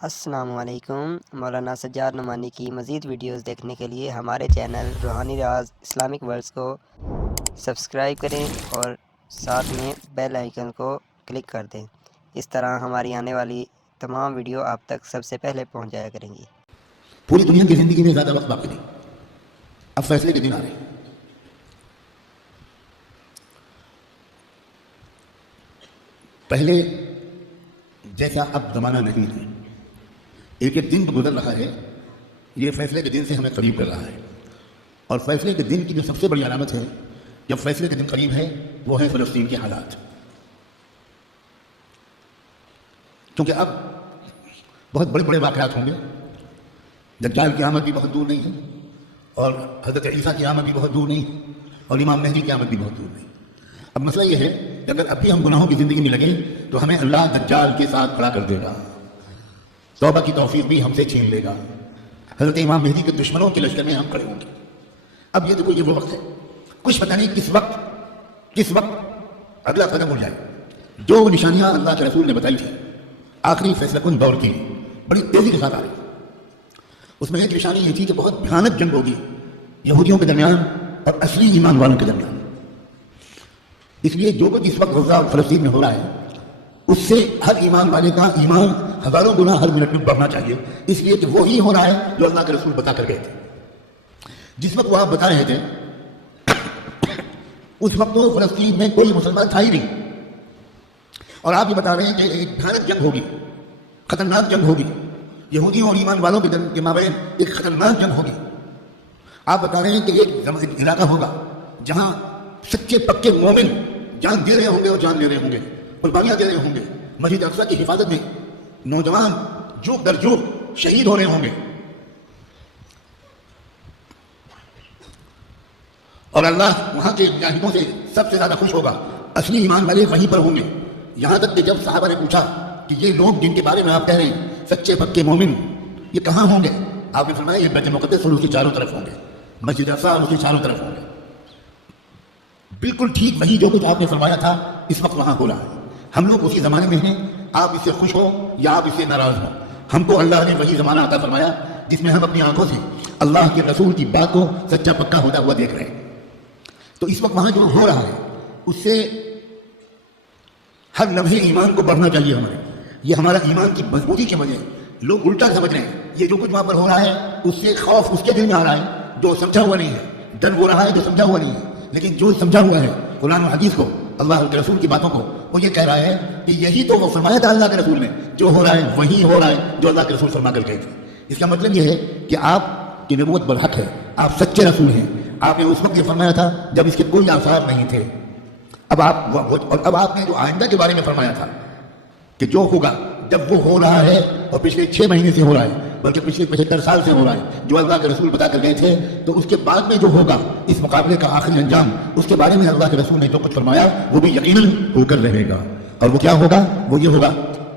السلام علیکم۔ مولانا سجاد نعمانی کی مزید ویڈیوز دیکھنے کے لیے ہمارے چینل روحانی راز اسلامک ورلڈز کو سبسکرائب کریں اور ساتھ میں بیل آئیکن کو کلک کر دیں۔ اس طرح ہماری آنے والی تمام ویڈیو آپ تک سب سے پہلے پہنچ جایا کریں گی۔ پوری دنیا کی زندگی میں زیادہ وقت باقی نہیں، اب فیصلے کے دن آ رہے ہیں۔ پہلے جیسا اب زمانہ نہیں ہے، ایک ایک دن گزر رہا ہے، یہ فیصلے کے دن سے ہمیں قریب کر رہا ہے۔ اور فیصلے کے دن کی جو سب سے بڑی علامت ہے جب فیصلے کے دن قریب ہے وہ ہے فلسطین کے حالات، کیونکہ اب بہت بڑے بڑے واقعات ہوں گے۔ دجال کی آمد بھی بہت دور نہیں ہے، اور حضرت عیسیٰ کی آمد بھی بہت دور نہیں ہے، اور امام مہدی کی آمد بھی بہت دور نہیں۔ اب مسئلہ یہ ہے کہ اگر اب بھی ہم گناہوں کی زندگی میں لگیں تو ہمیں اللہ دجال کے ساتھ کھڑا کر دے گا، توبہ کی توفیق بھی ہم سے چھین لے گا، حضرت امام مہدی کے دشمنوں کے لشکر میں ہم کھڑے ہوں گے۔ اب یہ دیکھو، یہ وہ وقت ہے، کچھ پتہ نہیں کس وقت اگلا قدم ہو جائے۔ جو نشانیاں اللہ کے رسول نے بتائی تھی آخری فیصلہ کن دور کی بڑی تیزی کے ساتھ آ رہی، اس میں ایک نشانی یہ تھی کہ بہت بھیانک جنگ ہوگی یہودیوں کے درمیان اور اصلی ایمان والوں کے درمیان۔ اس لیے جو کچھ اس وقت غزہ اور فلسطین میں ہو رہا ہے اس سے ہر ایمان والے کا ایمان ہزاروں گنا ہر منٹ میں بڑھنا چاہیے، اس لیے کہ وہی ہو رہا ہے جو اللہ کے رسول بتا کر گئے تھے۔ جس وقت وہ آپ بتا رہے تھے اس وقت تو فلسطین میں کوئی مسلمان تھا ہی نہیں، اور آپ یہ بتا رہے ہیں کہ ایک بھیانک جنگ ہوگی، خطرناک جنگ ہوگی، یہودیوں اور ایمان والوں کے مابین ایک خطرناک جنگ ہوگی۔ آپ بتا رہے ہیں کہ ایک علاقہ ہوگا جہاں سچے پکے مومن جان دے رہے ہوں گے اور جان لے رہے ہوں گے، قربانیاں دے رہے ہوں گے، مسجد اقصیٰ کی حفاظت میں نوجوان جوک در جوک شہید ہو رہے ہوں گے، اور اللہ وہاں کے مجاہدوں سے سب سے زیادہ خوش ہوگا۔ اصلی ایمان والے وہیں پر ہوں گے۔ یہاں تک کہ جب صحابہ نے پوچھا کہ یہ لوگ جن کے بارے میں آپ کہہ رہے ہیں سچے پکے مومن، یہ کہاں ہوں گے؟ آپ نے فرمایا یہ بیت المقدس اور اس کے چاروں طرف ہوں گے، مسجد اقصیٰ اور اس کے چاروں طرف ہوں گے۔ بالکل ٹھیک وہی جو کچھ آپ نے فرمایا تھا اس وقت وہاں ہو رہا ہے۔ ہم لوگ اسی زمانے میں ہیں، آپ اس سے خوش ہو یا آپ اس سے ناراض ہو، ہم کو اللہ نے وہی زمانہ عطا فرمایا جس میں ہم اپنی آنکھوں سے اللہ کے رسول کی بات کو سچا پکا ہوتا ہوا دیکھ رہے ہیں۔ تو اس وقت وہاں جو ہو رہا ہے اس سے ہر لمحے ایمان کو بڑھنا چاہیے ہمیں، یہ ہمارا ایمان کی مضبوطی کی وجہ ہے۔ لوگ الٹا سمجھ رہے ہیں، یہ جو کچھ وہاں پر ہو رہا ہے اس سے خوف اس کے دل میں آ رہا ہے جو سمجھا ہوا نہیں ہے، ڈر ہو رہا ہے جو سمجھا ہوا نہیں ہے، لیکن جو سمجھا ہوا ہے قرآن و حدیث کو، اللہ کے رسول کی باتوں کو، وہ یہ کہہ رہا ہے کہ یہی تو وہ فرمایا تھا اللہ کے رسول نے، جو ہو رہا ہے وہی ہو رہا ہے جو اللہ کے رسول فرما کر گئے تھے۔ اس کا مطلب یہ ہے کہ آپ کی نبوت برحق ہے، آپ سچے رسول ہیں۔ آپ نے اس وقت یہ فرمایا تھا جب اس کے کوئی آثار نہیں تھے، اب آپ نے جو آئندہ کے بارے میں فرمایا تھا کہ جو ہوگا جب وہ ہو رہا ہے، اور پچھلے 6 مہینے سے ہو رہا ہے، بلکہ پچھلے 75 سال سے ہو رہا ہے، جو اللہ کے رسول بتا کر گئے تھے، تو اس کے بعد میں جو ہوگا اس مقابلے کا آخری انجام، اس کے بارے میں اللہ کے رسول نے جو کچھ فرمایا وہ بھی یقیناً ہو کر رہے گا۔ اور وہ کیا ہوگا؟ وہ یہ ہوگا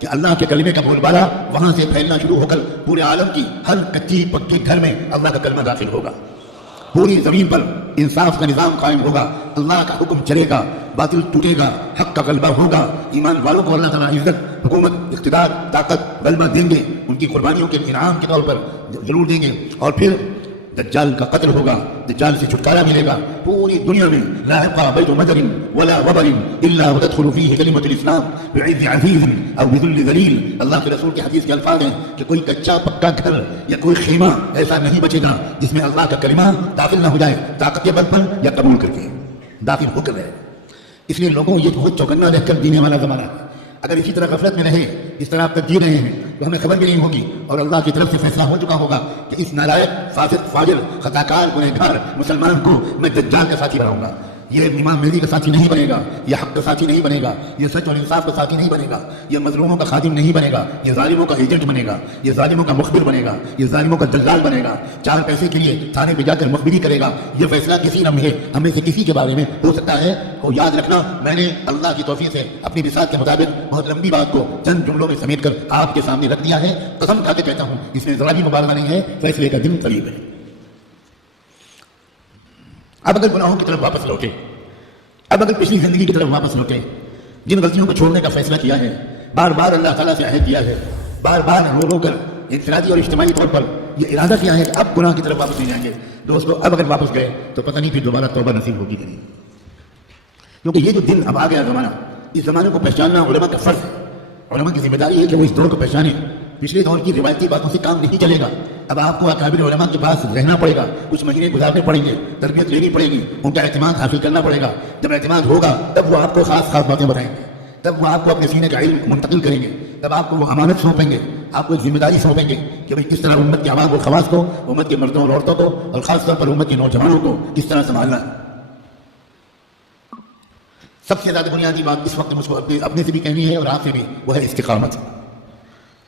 کہ اللہ کے کلمے کا بول بالا وہاں سے پھیلنا شروع ہو کر پورے عالم کی ہر کچی پکے گھر میں اللہ کا کلمہ داخل ہوگا، پوری زمین پر انصاف کا نظام قائم ہوگا، اللہ کا حکم چلے گا، باطل ٹوٹے گا، حق کا غلبہ ہوگا، ایمان والوں کو اللہ تعالیٰ عزت، حکومت، اقتدار، طاقت، غلبہ دیں گے، ان کی قربانیوں کے انعام کے طور پر ضرور دیں گے۔ اور پھر دجال کا قتل ہوگا، دجال سے چھٹکارا ملے گا، پوری دنیا میں لا يبقى بيت مدر ولا وبر الا وتدخل فيه كلمة الاسلام بعز عزيز او بذل ذلیل۔ اللہ کے رسول کے حدیث کے الفاظ ہیں کہ کوئی کچا پکا گھر یا کوئی خیمہ ایسا نہیں بچے گا جس میں اللہ کا کلمہ داخل نہ ہو جائے، طاقت کے بل پر یا قبول کر کے داخل ہو کر رہے۔ اس لیے لوگوں یہ بہت چوکنا رہ کر جینے والا زمانہ ہے۔ اگر اسی طرح غفلت میں رہے، اس طرح آپ تک جی رہے ہیں تو ہمیں خبر بھی نہیں ہوگی، اور اللہ کی طرف سے فیصلہ ہو چکا ہوگا کہ اس نالائق، فاسق، فاجر، خطاکار، گنہگار مسلمان کو میں دجال کا ساتھی بناؤں گا۔ یہ امام مہدی کا ساتھی نہیں بنے گا، یہ حق کا ساتھی نہیں بنے گا، یہ سچ اور انصاف کا ساتھی نہیں بنے گا، یہ مظلوموں کا خادم نہیں بنے گا، یہ ظالموں کا ایجنٹ بنے گا، یہ ظالموں کا مخبر بنے گا، یہ ظالموں کا دلال بنے گا، 4 پیسے کے لیے تھانے پہ جا کر مخبری کرے گا۔ یہ فیصلہ کسی لمحے ہمیں سے کسی کے بارے میں ہو سکتا ہے۔ کو یاد رکھنا، میں نے اللہ کی توفیق سے اپنی بساط کے مطابق بہت لمبی بات کو چند جملوں میں سمیٹ کر آپ کے سامنے رکھ دیا ہے۔ قسم کھا کے کہتا ہوں اس میں ذرا بھی مبالغہ نہیں ہے، فیصلے کا دن قریب ہے۔ اب اگر گناہوں کی طرف واپس لوٹے، اب اگر پچھلی زندگی کی طرف واپس لوٹے، جن غلطیوں کو چھوڑنے کا فیصلہ کیا ہے، بار بار اللہ تعالیٰ سے عہد کیا ہے بار بار رو رو کر انفرادی اور اجتماعی طور پر یہ ارادہ کیا ہے کہ اب گناہ کی طرف واپس نہیں جائیں گے. دوستو اب اگر واپس گئے تو پتہ نہیں پھر دوبارہ توبہ نصیب ہوگی کہ نہیں. کیونکہ یہ جو دن اب آ گیا زمانہ, اس زمانے کو پہچاننا علماء کا فرض ہے. علماء کی ذمہ داری ہے کہ وہ اس دور کو پہچانے. پچھلے دور کی روایتی باتوں سے کام نہیں چلے گا. اب آپ کو اکابر علماء کے پاس رہنا پڑے گا, کچھ مہینے گزارنے پڑیں گے, تربیت لینی پڑے گی, ان کا اعتماد حاصل کرنا پڑے گا. جب اعتماد ہوگا تب وہ آپ کو خاص خاص باتیں بتائیں گے, تب وہ آپ کو اپنے سینے کا علم منتقل کریں گے, تب آپ کو وہ امانت سونپیں گے, آپ کو ایک ذمہ داری سونپیں گے کہ بھائی کس طرح امت کے عوام و خواص کو, امت کے مردوں اور عورتوں کو, اور خاص طور پر امت کے نوجوانوں کو کس طرح سنبھالنا ہے. سب سے زیادہ بنیادی بات اس وقت مجھ کو اپنے سے بھی کہنی ہے اور آپ سے بھی, وہ ہے استقامت.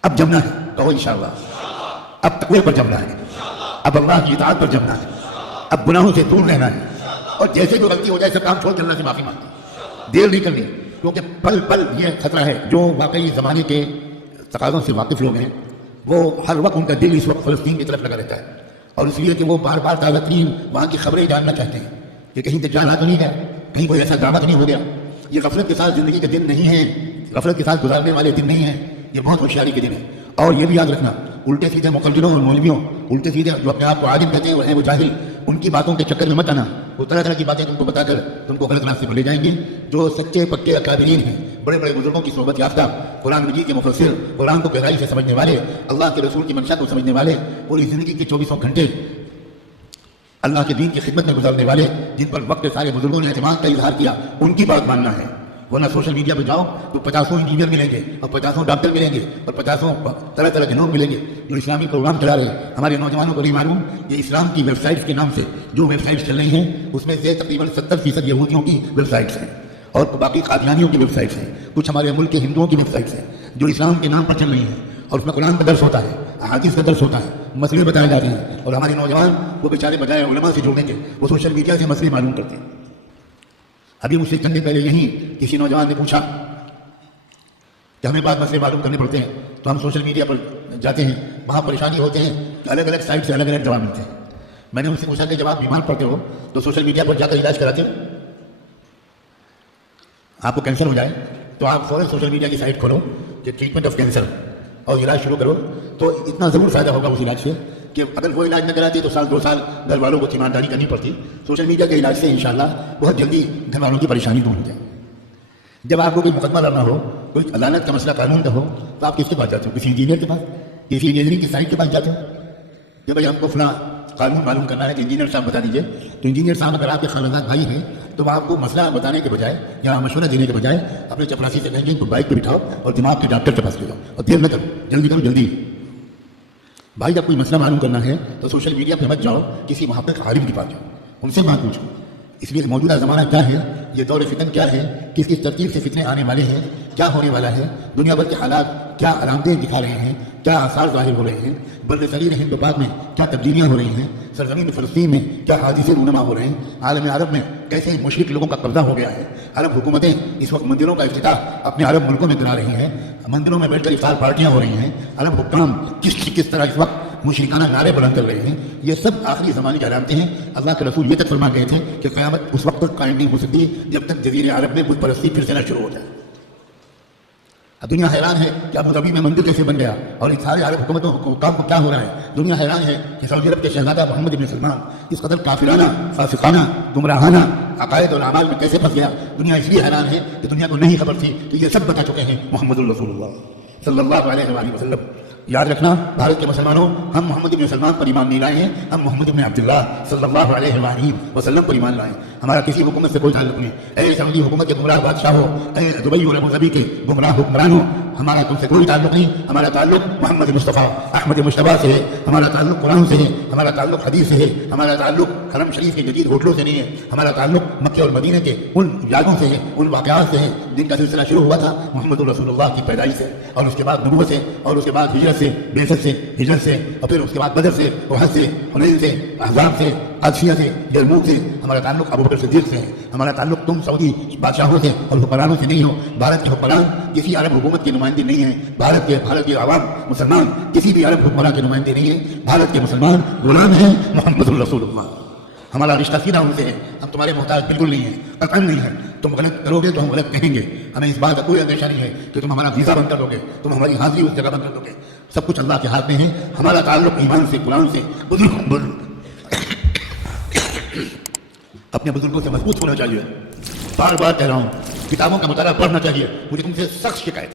اب جمنا ہے, کہو انشاءاللہ. اب تقوی پر جمنا ہے, اب اللہ کی اطاعت پر جمنا ہے, اب گناہوں سے دور رہنا ہے, اور جیسے جو غلطی ہو جائے سب کام چھوڑ کر اللہ سے معافی مانگنا. دیر نہیں کرنی, کیونکہ پل پل یہ خطرہ ہے. جو واقعی زمانے کے تقاضوں سے واقف لوگ ہیں وہ ہر وقت ان کا دل اس وقت فلسطین کی طرف لگا رہتا ہے, اور اس لیے کہ وہ بار بار تازہ ترین وہاں کی خبریں جاننا چاہتے ہیں کہ کہیں دجال تو نہیں گیا, کہیں کوئی ایسا ڈرامہ تو نہیں ہو گیا. یہ غفلت کے ساتھ زندگی کے دن نہیں ہیں, غفلت کے ساتھ گزارنے والے دن نہیں ہیں, یہ بہت ہوشیاری کے دن ہیں. اور یہ بھی یاد رکھنا, الٹے سیدھے مقلدوں اور مولویوں, الٹے سیدھے جو اپنے آپ کو عالم کہتے ہیں وہ ہیں وہ جاہل, ان کی باتوں کے چکر میں مت آنا. وہ طرح طرح کی باتیں تم کو بتا کر تم کو غلط راستے پر لے جائیں گے. جو سچے پکے اکابرین ہیں, بڑے بڑے بزرگوں کی صحبت یافتہ, قرآن مجید کے مفسر, قرآن کو گہرائی سے سمجھنے والے, اللہ کے رسول کی منشا کو سمجھنے والے, پوری زندگی کے 2400 گھنٹے اللہ کے دین کی خدمت میں گزارنے والے, جن پر وقت سارے بزرگوں نے اعتماد کا اظہار کیا, ان کی بات ماننا ہے. ورنہ سوشل میڈیا پہ جاؤ تو 50 انجینئر ملیں گے, اور 50 ڈاکٹر ملیں گے, اور 50 طرح طرح کے لوگ ملیں گے جو اسلامی پروگرام چلا رہے ہیں. ہمارے نوجوانوں کو نہیں معلوم کہ اسلام کی ویب سائٹس کے نام سے جو ویب سائٹس چل رہی ہیں اس میں سے تقریباً 70% یہودیوں کی ویب سائٹس ہیں, اور باقی قادیانیوں کی ویب سائٹس ہیں, کچھ ہمارے ملک کے ہندوؤں کی ویب سائٹس ہیں جو اسلام کے نام پر چل رہی ہیں, اور اس میں قرآن کا درس ہوتا ہے, احادیث کا درس ہوتا ہے, مسئلے بتائے جاتے ہیں, اور ہمارے نوجوان وہ بیچارے بجائے علماء سے جڑنے کے وہ سوشل میڈیا سے مسئلے معلوم کرتے ہیں. ابھی مجھ سے چند دن پہلے یہیں کسی نوجوان نے پوچھا کہ ہمیں بعض مسئلے معلوم کرنے پڑتے ہیں تو ہم سوشل میڈیا پر جاتے ہیں, وہاں پریشانی ہوتے ہیں کہ الگ الگ سائٹ سے الگ الگ جواب ملتے ہیں. میں نے ان سے پوچھا کہ جب آپ بیمار پڑتے ہو تو سوشل میڈیا پر جا کر علاج کراتے ہو, آپ کو کینسر ہو جائے تو آپ فوراً سوشل میڈیا کی سائٹ کھولو کہ ٹریٹمنٹ آف کینسر, اور علاج شروع کرو, تو اتنا ضرور فائدہ ہوگا اس علاج سے کہ اگر وہ علاج نہ کراتے تو سال 2 سال گھر والوں کو تیمارداری کرنی پڑتی. سوشل میڈیا کے علاج سے انشاءاللہ بہت جلدی گھر والوں کی پریشانی دور ہو جائے. جب آپ کو کوئی مقدمہ لڑنا ہو, کوئی عدالت کا مسئلہ قانون کا ہو, تو آپ کس کے پاس جاتے ہو؟ کسی انجینئر کے پاس, کسی انجینئرنگ کی سائٹ کے پاس جاتے ہو کہ بھائی ہم کو فلاں قانون معلوم کرنا ہے کہ انجینئر صاحب بتا دیجیے. تو انجینئر صاحب اگر آپ کے خاندان بھائی ہیں تو وہ آپ کو مسئلہ بتانے کے بجائے یا مشورہ دینے کے بجائے اپنے چپراسی سے کہیں گے تو بائک پہ بٹھاؤ اور دماغ کے ڈاکٹر کے پاس لے جاؤ, اور دیر نہ کرو, جلدی کرو جلدی. بھائی جب کوئی مسئلہ معلوم کرنا ہے تو سوشل میڈیا پہ مت جاؤ, کسی محقق عالم کے پاس جاؤ, ان سے بات پوچھو. اس لیے موجودہ زمانہ کیا ہے, یہ دور فتن کیا ہے, کس کس ترتیب سے فتنے آنے والے ہیں, کیا ہونے والا ہے, دنیا بھر کے حالات کیا علامتیں دکھا رہے ہیں, کیا آثار ظاہر ہو رہے ہیں, برصغیر ہند و پاک میں کیا تبدیلیاں ہو رہی ہیں, سرزمین فلسطین میں کیا حادثے رونما ہو رہے ہیں, عالم عرب میں کیسے مشرک لوگوں کا قبضہ ہو گیا ہے. عرب حکومتیں اس وقت مندروں کا افتتاح اپنے عرب ملکوں میں کرا رہی ہیں, مندروں میں بیٹھ کر افطار پارٹیاں ہو رہی ہیں. عرب حکام کس طرح اس وقت مشرکانہ نعرے بلند کر رہے ہیں. یہ سب آخری زمانے کی علامتیں ہیں. اللہ کے رسول یہ تک فرما گئے تھے کہ قیامت اس وقت تک قائم نہیں ہو سکتی جب تک جزیرے عرب میں بت پرستی پھر سے نہ شروع ہو جائے. اب دنیا حیران ہے کہ ابو ظبی میں مندر کیسے بن گیا, اور ان سارے عرب حکومتوں حکام کو کیا ہو رہا ہے. دنیا حیران ہے کہ سعودی عرب کے شہزادہ محمد بن سلمان اس قدر کافرانہ, فاسقانہ, گمراہانہ عقائد اور اعمال میں کیسے پھنس گیا. دنیا اس لیے حیران ہے کہ دنیا کو نہیں خبر تھی کہ یہ سب بتا چکے ہیں محمد الرسول اللہ صلی اللہ علیہ وآلہ وسلم. یاد رکھنا بھارت کے مسلمانوں, ہم محمد بن سلمان پر ایمان نہیں لائے ہیں, ہم محمد بن عبداللہ صلی اللہ علیہ وآلہ وسلم پر ایمان لائے. ہمارا کسی حکومت سے کوئی تعلق نہیں. اے سعودی حکومت کے گمراہ بادشاہوں, اے دبئی اور ابو ظبی کے گمراہ حکمرانوں, ہمارا تم سے کوئی تعلق نہیں. ہمارا تعلق محمد مصطفیٰ احمد مشتبہ سے ہے, ہمارا تعلق قرآن سے ہے, ہمارا تعلق حدیث سے ہے, ہمارا تعلق حرم شریف کے جدید ہوٹلوں سے نہیں ہے, ہمارا تعلق مکہ اور مدینہ کے ان یادوں سے ہے, ان واقعات سے ہے جن کا سلسلہ شروع ہوا تھا محمد رسول اللہ کی پیدائش سے, اور اس کے بعد نبوت سے, اور اس کے بعد ہجرت سے, بعثت سے, ہجرت سے, اور پھر اس کے بعد بدر سے, احد سے, حنین سے, احزاب سے, عدسیہ سے, یرموک سے. ہمارا تعلق ابو بکر صدیق سے ہے. ہمارا تعلق تم سعودی بادشاہوں سے اور حکمرانوں سے نہیں ہو. بھارت کے حکمران کسی عرب حکومت کے نمائندے نہیں ہیں. بھارت کے عوام مسلمان کسی بھی عرب حکمران کے نمائندے نہیں ہیں. بھارت کے مسلمان غلام ہیں محمد الرسول اللہ. ہمارا رشتہ سیدھا ان سے ہے. تمہارے محتاج بالکل نہیں ہیں، قطعاً نہیں ہے. تم غلط کرو گے تو ہم غلط کہیں گے. ہمیں اس بات کا کوئی اندیشہ نہیں ہے کہ تم ہمارا ویزا بند کر دو گے، تم ہماری حاضری اس جگہ بند کر دو گے. سب کچھ اللہ کے ہاتھ میں ہے. ہمارا تعلق ایمان سے، قرآن سے، اپنے بزرگوں سے مضبوط ہونا چاہیے. بار بار کہہ رہا ہوں، کتابوں کا مطالعہ پڑھنا چاہیے. مجھے تم سے سخت شکایت